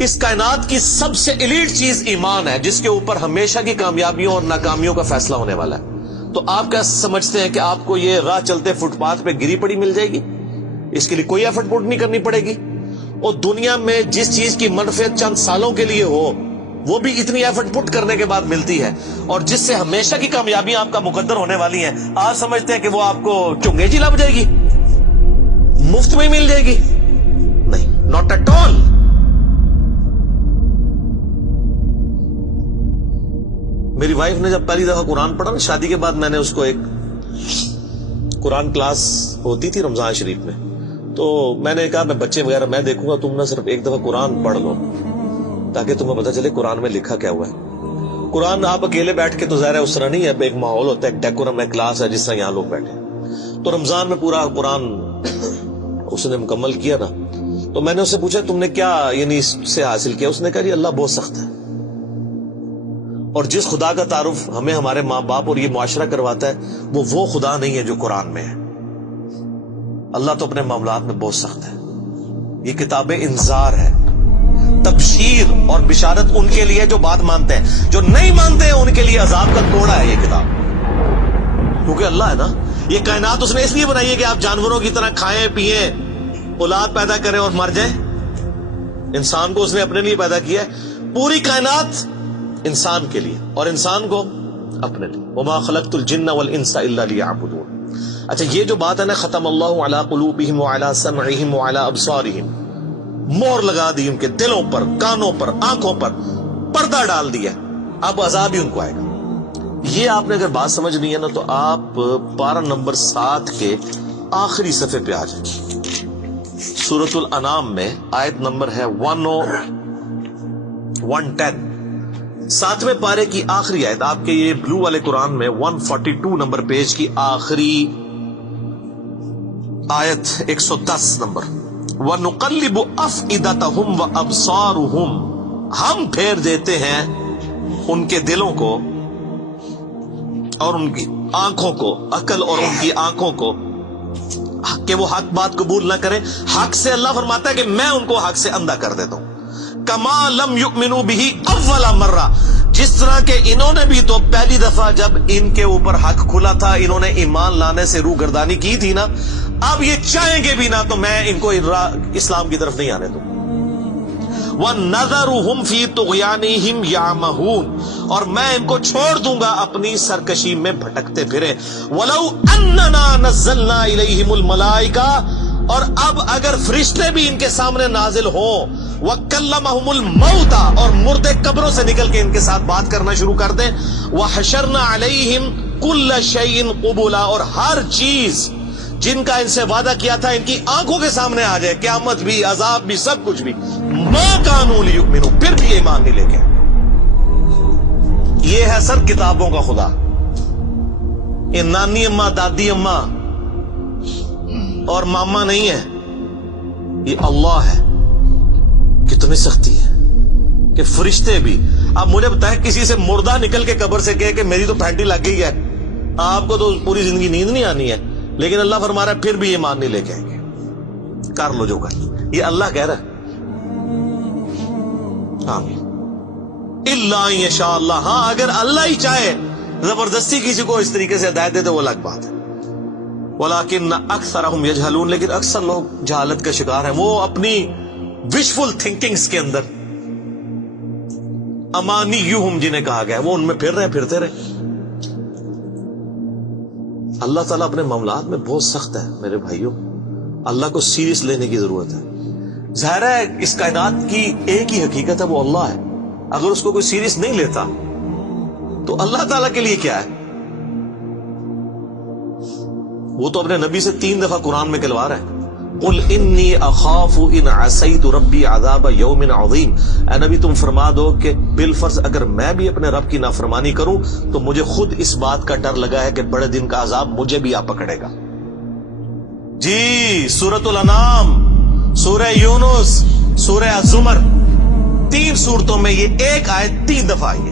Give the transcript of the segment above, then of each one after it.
اس کائنات کی سب سے ایلیٹ چیز ایمان ہے، جس کے اوپر ہمیشہ کی کامیابیوں اور ناکامیوں کا فیصلہ ہونے والا ہے۔ تو آپ کیا سمجھتے ہیں کہ آپ کو یہ راہ چلتے فٹ پاتھ پہ گری پڑی مل جائے گی؟ اس کے لیے کوئی ایفرٹ پٹ نہیں کرنی پڑے گی۔ اور دنیا میں جس چیز کی منفعت چند سالوں کے لیے ہو، وہ بھی اتنی ایفرٹ پٹ کرنے کے بعد ملتی ہے، اور جس سے ہمیشہ کی کامیابیاں آپ کا مقدر ہونے والی ہیں، آج سمجھتے ہیں کہ وہ آپ کو چنگیزی لگ جائے گی، مفت میں مل جائے گی؟ نہیں، ناٹ ایٹ آل۔ میری وائف نے جب پہلی دفعہ قرآن پڑھا نا شادی کے بعد، میں نے اس کو ایک قرآن کلاس ہوتی تھی رمضان شریف میں، تو میں نے کہا میں بچے وغیرہ میں دیکھوں گا، تم نہ صرف ایک دفعہ قرآن پڑھ لو تاکہ تمہیں پتہ چلے قرآن میں لکھا کیا ہوا ہے۔ قرآن آپ اکیلے بیٹھ کے تو ظاہر ہے اس طرح نہیں ہے، ایک ماحول ہوتا ہے، ایک ڈیکورم ہے، کلاس ہے جس طرح یہاں لوگ بیٹھے۔ تو رمضان میں پورا قرآن اس نے مکمل کیا نا، تو میں نے اس سے پوچھا تم نے کیا یعنی اس سے حاصل کیا؟ اس نے کہا جی اللہ بہت سخت ہے، اور جس خدا کا تعارف ہمیں ہمارے ماں باپ اور یہ معاشرہ کرواتا ہے وہ خدا نہیں ہے جو قرآن میں ہے۔ اللہ تو اپنے معاملات میں بہت سخت ہے۔ یہ کتاب انذار ہے، تبشیر اور بشارت ان کے لیے جو بات مانتے ہیں، جو نہیں مانتے ہیں ان کے لیے عذاب کا کوڑا ہے یہ کتاب، کیونکہ اللہ ہے نا، یہ کائنات اس نے اس لیے بنائی ہے کہ آپ جانوروں کی طرح کھائیں پیئیں، اولاد پیدا کریں اور مر جائیں۔ انسان کو اس نے اپنے لیے پیدا کیا ہے، پوری کائنات انسان کے لیے اور انسان کو اپنے لیے۔ وما خلقت الجن والانس الا لیعبدون۔ اچھا یہ جو بات ہے نا، ختم اللہ علی قلوبہم وعلی سمعہم وعلی ابصارہم، مور لگا دی ان کے دلوں پر، کانوں پر، آنکھوں پر، پردہ ڈال دیا، اب عذاب ہی ان کو آئے گا۔ یہ آپ نے اگر بات سمجھنی ہے نا تو آپ پارہ نمبر 7 کے آخری صفحے پہ آ جائیں۔ سورۃ الانعام میں آیت نمبر ہے 110، 7ویں پارے کی آخری آیت، آپ کے یہ بلو والے قرآن میں 142 نمبر پیج کی آخری آیت 110 نمبر۔ وَنُقَلِّبُ أَفْئِدَتَهُمْ وَأَبْصَارُهُمْ، ہم پھیر دیتے ہیں ان کے دلوں کو اور ان کی آنکھوں کو، عقل اور ان کی آنکھوں کو، کہ وہ حق بات قبول نہ کریں۔ حق سے اللہ فرماتا ہے کہ میں ان کو حق سے اندھا کر دیتا ہوں۔ کما لم یؤمنوا بہ اول مرہ، جس طرح کہ انہوں نے بھی تو پہلی دفعہ جب ان کے اوپر حق کھلا تھا انہوں نے ایمان لانے سے روح گردانی کی تھی نا، اب یہ چاہیں گے بھی نہ تو میں ان کو اسلام کی طرف نہیں آنے دوں۔ وَنَذَرُهُمْ فِي طُغْيَانِهِمْ يَعْمَهُونَ، اور میں ان کو چھوڑ دوں گا اپنی سرکشی میں بھٹکتے پھرے۔ وَلَوْ أَنَّنَا نَزَّلْنَا إِلَيْهِمُ الْمَلَائِكَةَ، اور اب اگر فرشتے بھی ان کے سامنے نازل ہوں، وَكَلَّمَهُمُ الْمَوْتَى، اور مردے قبروں سے نکل کے ان کے ساتھ بات کرنا شروع کر دیں، وَحَشَرْنَا عَلَيْهِمْ كُلَّ شَيْءٍ قُبُلًا، اور ہر چیز جن کا ان سے وعدہ کیا تھا ان کی آنکھوں کے سامنے آ جائے، قیامت بھی، عذاب بھی، سب کچھ بھی، مَا كَانُوا لِيُؤْمِنُوا، پھر بھی ایمان نہیں لے کے۔ یہ ہے سر کتابوں کا خدا، یہ نانی اماں، دادی اماں اور ماما نہیں ہے، یہ اللہ ہے۔ کتنی سختی ہے کہ فرشتے بھی، اب مجھے بتائیں کسی سے مردہ نکل کے قبر سے کہے کہ میری تو پھینٹی لگ گئی ہے، آپ کو تو پوری زندگی نیند نہیں آنی ہے، لیکن اللہ فرما رہا ہے پھر بھی ایمان نہیں لے کے آئیں گے، کر لو جو کر، یہ اللہ کہہ رہا ہے۔ آمین۔ الا ان یشاء اللہ، ہاں اگر اللہ ہی چاہے زبردستی کسی کو اس طریقے سے ہدایت دے تو وہ الگ بات ہے۔ ولیکن اکثرہم یجہلون، لیکن اکثر لوگ جہالت کا شکار ہیں، وہ اپنی وشفل تھنکنگز کے اندر، امانیہم جنہیں کہا گیا ہے، وہ ان میں پھر رہے، پھرتے رہے۔ اللہ تعالیٰ اپنے معاملات میں بہت سخت ہے میرے بھائیوں، اللہ کو سیریس لینے کی ضرورت ہے۔ ظاہر ہے اس کائنات کی ایک ہی حقیقت ہے، وہ اللہ ہے، اگر اس کو کوئی سیریس نہیں لیتا تو اللہ تعالیٰ کے لیے کیا ہے؟ وہ تو اپنے نبی سے 3 دفعہ قرآن میں کہلوا رہا ہے، قل انی اخاف ان عصیت ربی عذاب یوم عظیم، اے نبی تم فرما دو کہ بالفرض اگر میں بھی اپنے رب کی نافرمانی کروں تو مجھے خود اس بات کا ڈر لگا ہے کہ بڑے دن کا عذاب مجھے بھی آ پکڑے گا۔ جی سورۃ الانعام، سورہ یونس، سورہ الزمر، 3 سورتوں میں یہ ایک آیت 3 دفعہ آئی ہے۔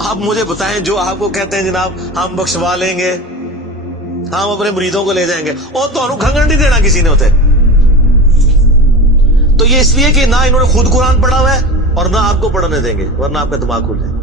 آپ مجھے بتائیں جو آپ کو کہتے ہیں جناب ہم بخشوا لیں گے، ہم اپنے مریدوں کو لے جائیں گے اور تو کھنگن نہیں دینا کسی نے ہوتے. تو یہ اس لیے کہ نہ انہوں نے خود قرآن پڑھا ہوا ہے اور نہ آپ کو پڑھنے دیں گے ورنہ آپ کا دماغ کھل جائے.